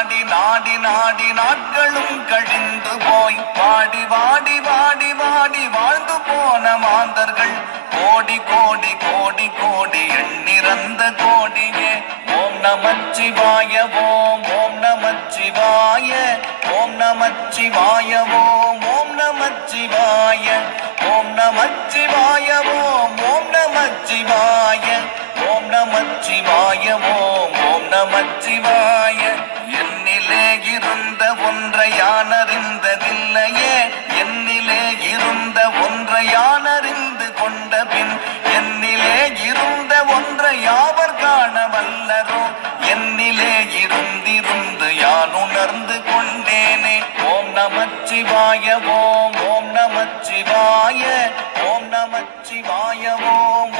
நாடி நாடி நாடி நாட்களும் கழிந்து போய் வாடி வாடி வாடி வாடி வாழ்ந்து போன மாந்தர்கள் கோடி கோடி கோடி கோடி எண்ணிறந்த கோடியே. ஓம் நமச்சிவாய ஓம் ஓம் நமச்சிவாய ஓம் நமச்சிவாய ஓம் ஓம் நமச்சிவாய ஓம் நமச்சிவாய ஓம் ஓம் நமச்சிவாய ஓம் நமச்சிவாய ஓம் ஓம் நமச்சிவாய. என்னிலே இருந்த ஒன்றை யானறிந்ததில்லையே, என்னிலே இருந்த ஒன்றை யானறிந்து கொண்ட பின் என்னிலே இருந்த ஒன்றை யாவர் காண வல்லரோ. என்னிலே இருந்திருந்து யான் உணர்ந்து கொண்டேனே. ஓம் நமச்சிவாய ஓம் ஓம் நமச்சிவாய ஓம் நமச்சிவாய ஓம்